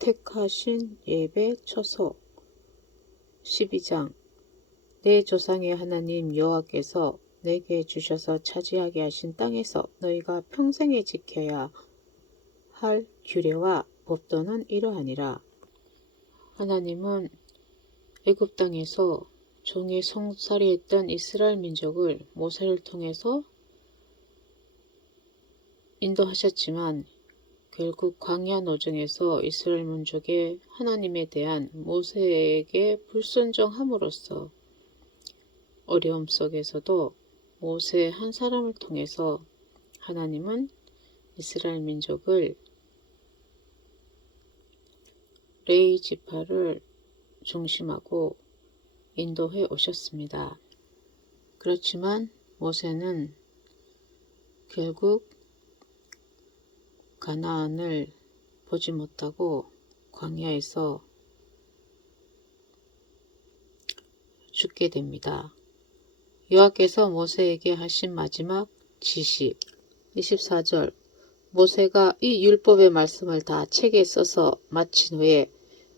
택하신 예배 처소 12장 내 조상의 하나님 여호와께서 내게 주셔서 차지하게 하신 땅에서 너희가 평생에 지켜야 할 규례와 법도는 이러하니라. 하나님은 애굽 땅에서 종의 성살이했던 이스라엘 민족을 모세를 통해서 인도하셨지만 결국 광야 노정에서 이스라엘 민족의 하나님에 대한 모세에게 불순종함으로써 어려움 속에서도 모세 한 사람을 통해서 하나님은 이스라엘 민족을 레이 지파를 중심하고 인도해 오셨습니다. 그렇지만 모세는 결국 가나안을 보지 못하고 광야에서 죽게 됩니다. 여호와께서 모세에게 하신 마지막 지시 24절 모세가 이 율법의 말씀을 다 책에 써서 마친 후에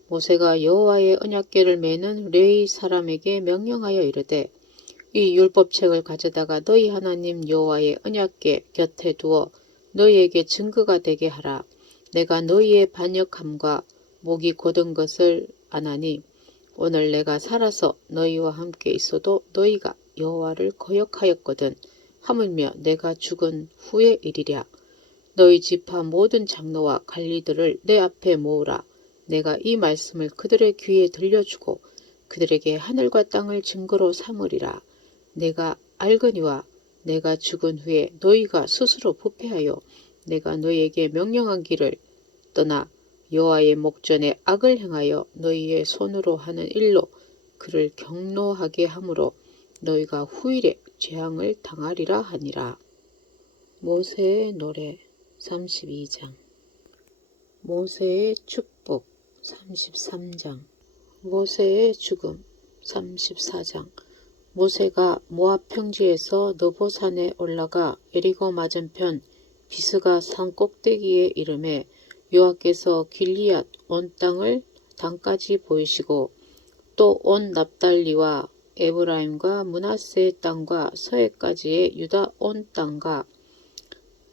모세가 여호와의 언약궤를 메는 레위 사람에게 명령하여 이르되 이 율법책을 가져다가 너희 하나님 여호와의 언약궤 곁에 두어 너희에게 증거가 되게 하라. 내가 너희의 반역함과 목이 곧은 것을 아나니 오늘 내가 살아서 너희와 함께 있어도 너희가 여호와를 거역하였거든 하물며 내가 죽은 후의 일이랴. 너희 지파 모든 장로와 관리들을 내 앞에 모으라. 내가 이 말씀을 그들의 귀에 들려주고 그들에게 하늘과 땅을 증거로 삼으리라. 내가 알거니와 내가 죽은 후에 너희가 스스로 부패하여 내가 너희에게 명령한 길을 떠나 여호와의 목전에 악을 행하여 너희의 손으로 하는 일로 그를 경노하게 함으로 너희가 후일에 재앙을 당하리라 하니라. 모세의 노래 32장. 모세의 축복 33장. 모세의 죽음 34장 모세가 모압 평지에서 너보산에 올라가 에리고 맞은편 비스가 산 꼭대기에 이름에 여호와께서 길리앗 온 땅을 단까지 보이시고 또 온 납달리와 에브라임과 문하세의 땅과 서해까지의 유다 온 땅과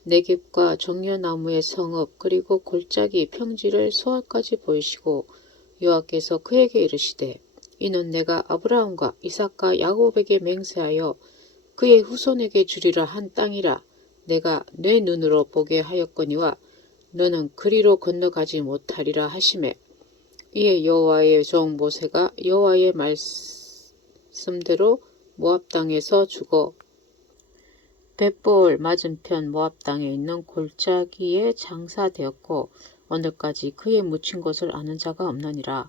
내겝과 정려나무의 성읍 그리고 골짜기 평지를 소알까지 보이시고 여호와께서 그에게 이르시되 이는 내가 아브라함과 이삭과 야곱에게 맹세하여 그의 후손에게 주리라 한 땅이라 내가 내 눈으로 보게 하였거니와 너는 그리로 건너가지 못하리라 하심에 이에 여호와의 종 모세가 여호와의 말씀대로 모압 땅에서 죽어 벳볼 맞은편 모압 땅에 있는 골짜기에 장사되었고 오늘까지 그의 묻힌 곳을 아는 자가 없느니라.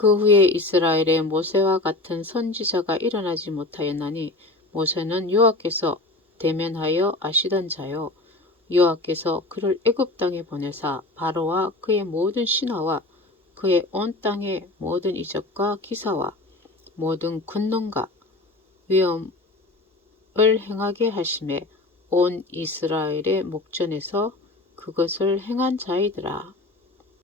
그 후에 이스라엘에 모세와 같은 선지자가 일어나지 못하였나니 모세는 여호와께서 대면하여 아시던 자요 여호와께서 그를 애굽 땅에 보내사 바로와 그의 모든 신하와 그의 온 땅의 모든 이적과 기사와 모든 군능과 위엄을 행하게 하심에 온 이스라엘의 목전에서 그것을 행한 자이더라.